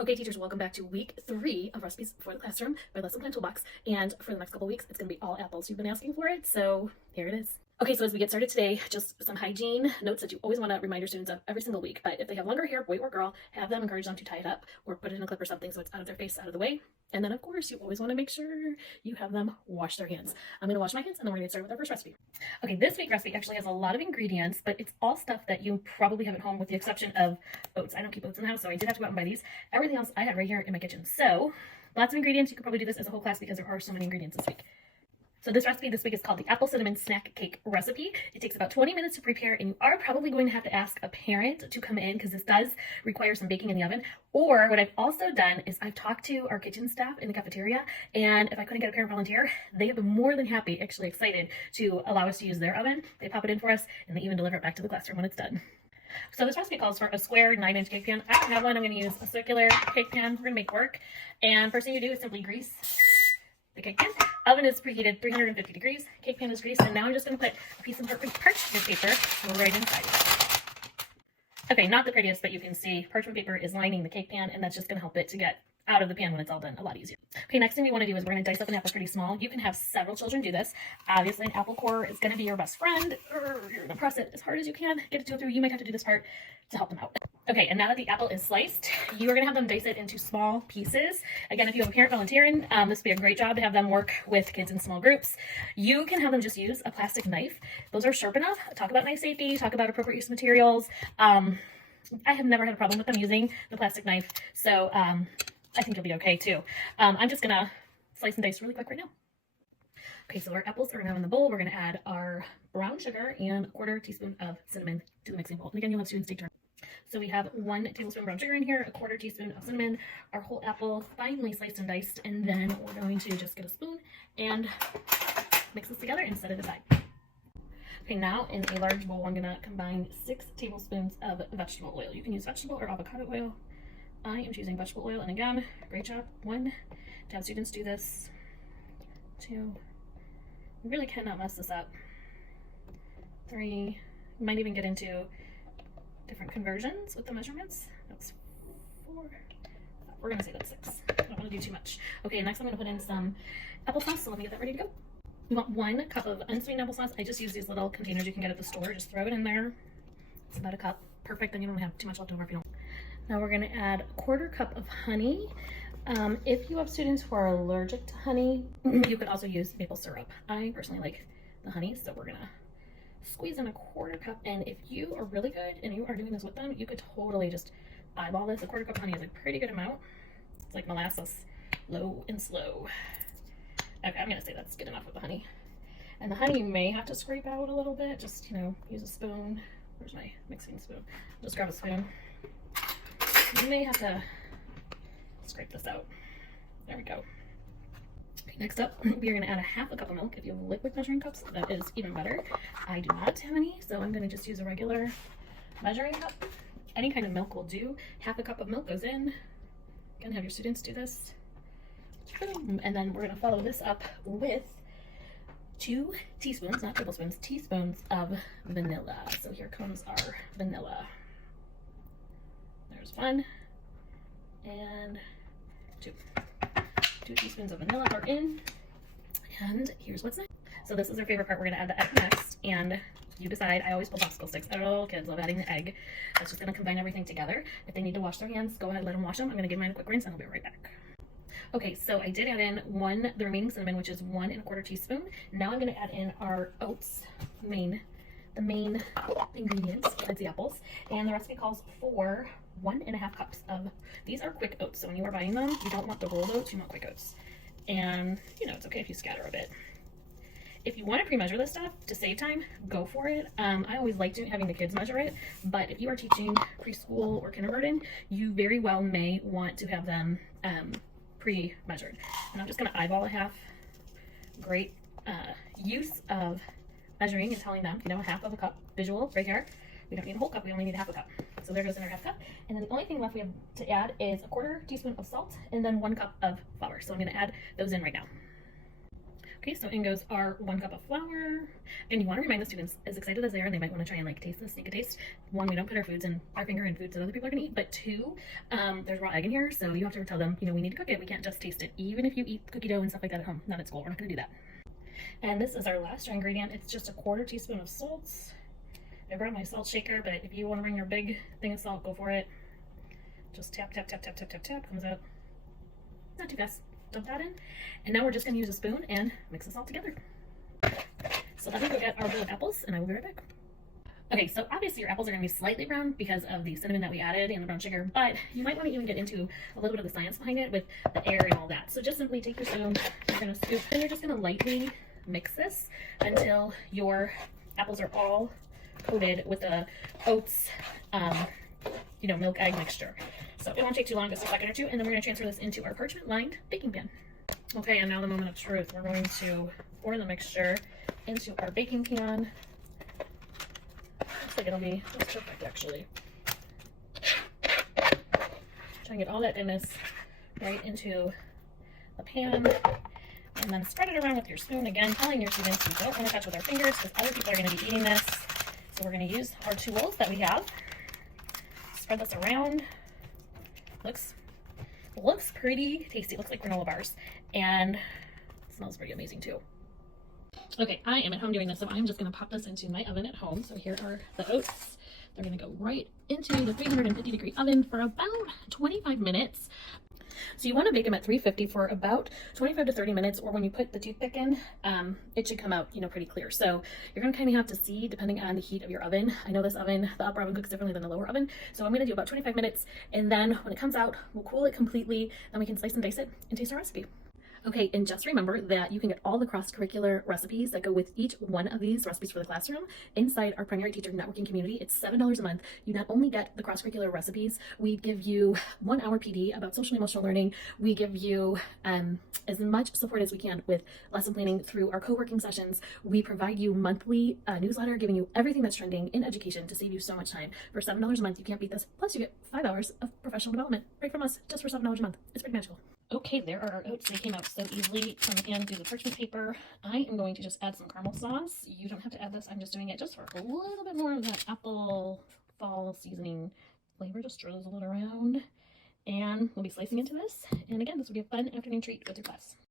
Okay, teachers, welcome back to week 3 of recipes for the classroom by Lesson Plan Toolbox. And for the next couple weeks, it's going to be all apples. You've been asking for it, so here it is. Okay, so as we get started today, just some hygiene notes that you always want to remind your students of every single week. But if they have longer hair, boy or girl, have them, encourage them to tie it up or put it in a clip or something so it's out of their face, out of the way. And then, of course, you always want to make sure you have them wash their hands. I'm going to wash my hands, and then we're going to get started with our first recipe. Okay, this week's recipe actually has a lot of ingredients, but it's all stuff that you probably have at home with the exception of oats. I don't keep oats in the house, so I did have to go out and buy these. Everything else I have right here in my kitchen. So, lots of ingredients. You could probably do this as a whole class because there are so many ingredients this week. So this recipe this week is called the Apple Cinnamon Snack Cake Recipe. It takes about 20 minutes to prepare, and you are probably going to have to ask a parent to come in because this does require some baking in the oven. Or what I've also done is I've talked to our kitchen staff in the cafeteria, and if I couldn't get a parent volunteer, they have been more than happy, actually excited, to allow us to use their oven. They pop it in for us, and they even deliver it back to the classroom when it's done. So this recipe calls for a square 9-inch cake pan. I don't have one. I'm going to use a circular cake pan. We're going to make work. And first thing you do is simply grease the cake pan. Oven is preheated 350 degrees. Cake pan is greased, and now I'm just going to put a piece of parchment paper right inside. Okay, not the prettiest, but you can see parchment paper is lining the cake pan, and that's just going to help it to get out of the pan when it's all done a lot easier. Okay, next thing we want to do is we're going to dice up an apple pretty small. You can have several children do this. Obviously, an apple core is going to be your best friend. You're going to press it as hard as you can, get it to go through. You might have to do this part to help them out. Okay, and now that the apple is sliced, you are going to have them dice it into small pieces. Again, if you have a parent volunteering, this would be a great job to have them work with kids in small groups. You can have them just use a plastic knife. Those are sharp enough. Talk about knife safety, talk about appropriate use of materials. I have never had a problem with them using the plastic knife, so I think you'll be okay too. I'm just gonna slice and dice really quick right now. Okay, so our apples are now in the bowl. We're gonna add our brown sugar and a 1/4 teaspoon of cinnamon to the mixing bowl. And again, you'll have students take turns. So we have 1 tablespoon brown sugar in here, a 1/4 teaspoon of cinnamon, our whole apple finely sliced and diced, and then we're going to just get a spoon and mix this together and set it aside. Okay, now in a large bowl, I'm gonna combine 6 tablespoons of vegetable oil. You can use vegetable or avocado oil. I am choosing vegetable oil, and again, great job. 1, to have students do this. 2, you really cannot mess this up. 3, you might even get into different conversions with the measurements. That's 4, we're gonna say that's 6. I don't wanna do too much. Okay, next I'm gonna put in some applesauce, so let me get that ready to go. You want 1 cup of unsweetened applesauce. I just use these little containers you can get at the store. Just throw it in there. It's about a cup. Perfect, then you don't have too much left over if you don't. Now we're going to add a 1/4 cup of honey. If you have students who are allergic to honey, you could also use maple syrup. I personally like the honey, so we're going to squeeze in a 1/4 cup. And if you are really good and you are doing this with them, you could totally just eyeball this. A 1/4 cup of honey is a pretty good amount. It's like molasses, low and slow. Okay, I'm going to say that's good enough with the honey. And the honey you may have to scrape out a little bit. Just, use a spoon. Where's my mixing spoon? Just grab a spoon. You may have to scrape this out. There we go. Okay, next up, we are going to add a 1/2 cup of milk. If you have liquid measuring cups, that is even better. I do not have any, so I'm going to just use a regular measuring cup. Any kind of milk will do. 1/2 cup of milk goes in. Again, have your students do this. And then we're going to follow this up with 2 teaspoons, not tablespoons, teaspoons of vanilla. So here comes our vanilla. There's 1 and 2. 2 teaspoons of vanilla are in. And here's what's next. So this is our favorite part. We're going to add the egg next. And you decide. I always pull popsicle sticks. All kids love adding the egg. That's just going to combine everything together. If they need to wash their hands, go ahead, let them wash them. I'm going to give mine a quick rinse and I'll be right back. Okay, so I did add in the remaining cinnamon, which is 1 1/4 teaspoon. Now I'm going to add in our oats, the main ingredients besides the apples. And the recipe calls for 1 1/2 cups of, these are quick oats. So when you are buying them, you don't want the rolled oats, you want quick oats. And, it's okay if you scatter a bit. If you want to pre-measure this stuff to save time, go for it. I always like having the kids measure it, but if you are teaching preschool or kindergarten, you very well may want to have them pre-measured. And I'm just going to eyeball a 1/2. Great use of measuring and telling them, 1/2 of a cup visual right here. We don't need a whole cup, we only need 1/2 cup. So there goes in our 1/2 cup. And then the only thing left we have to add is a 1/4 teaspoon of salt and then 1 cup of flour. So I'm going to add those in right now. Okay, Okay, so in goes our 1 cup of flour. And you want to remind the students, as excited as they are, they might want to try and like taste this, sneak a taste. One, we don't put our foods in our finger in foods that other people are going to eat. But two, there's raw egg in here, so you have to tell them, we need to cook it. We can't just taste it, even if you eat cookie dough and stuff like that at home. Not at school. We're not going to do that. And this is our last ingredient. It's just a 1/4 teaspoon of salt. I brought my salt shaker, but if you want to bring your big thing of salt, go for it. Just tap, tap, tap, tap, tap, tap, tap. Comes out. Not too fast. Dump that in. And now we're just going to use a spoon and mix this all together. So let me go get our bowl of apples, and I will be right back. Okay, so obviously your apples are going to be slightly brown because of the cinnamon that we added and the brown sugar, but you might want to even get into a little bit of the science behind it with the air and all that. So just simply take your spoon, you're going to scoop, and you're just going to lightly mix this until your apples are all coated with the oats, milk egg mixture. So it won't take too long, just a second or two, and then we're going to transfer this into our parchment-lined baking pan. Okay, and now the moment of truth. We're going to pour the mixture into our baking pan. Looks like it'll be just perfect, actually. Try and get all that goodness right into the pan. And then spread it around with your spoon. Again, telling your students you don't want to touch with our fingers because other people are going to be eating this. So we're going to use our tools that we have. Spread this around. Looks pretty tasty. Looks like granola bars. And it smells pretty amazing too. Okay, I am at home doing this, so I'm just going to pop this into my oven at home. So here are the oats. They're going to go right into the 350-degree oven for about 25 minutes. So you want to bake them at 350 for about 25 to 30 minutes, or when you put the toothpick in, it should come out, pretty clear. So you're going to kind of have to see depending on the heat of your oven. I know this oven, the upper oven cooks differently than the lower oven. So I'm going to do about 25 minutes, and then when it comes out, we'll cool it completely. Then we can slice and dice it and taste our recipe. Okay, and just remember that you can get all the cross-curricular recipes that go with each one of these recipes for the classroom inside our primary teacher networking community. It's $7 a month. You not only get the cross-curricular recipes, we give you 1 hour PD about social and emotional learning. We give you as much support as we can with lesson planning through our co-working sessions. We provide you monthly newsletter giving you everything that's trending in education to save you so much time. For $7 a month, you can't beat this. Plus, you get 5 hours of professional development right from us just for $7 a month. It's pretty magical. Okay, there are our oats. They came out so easily from the pan through the parchment paper. I am going to just add some caramel sauce. You don't have to add this. I'm just doing it just for a little bit more of that apple fall seasoning flavor. Just drizzle it around. And we'll be slicing into this. And again, this will be a fun afternoon treat with your class.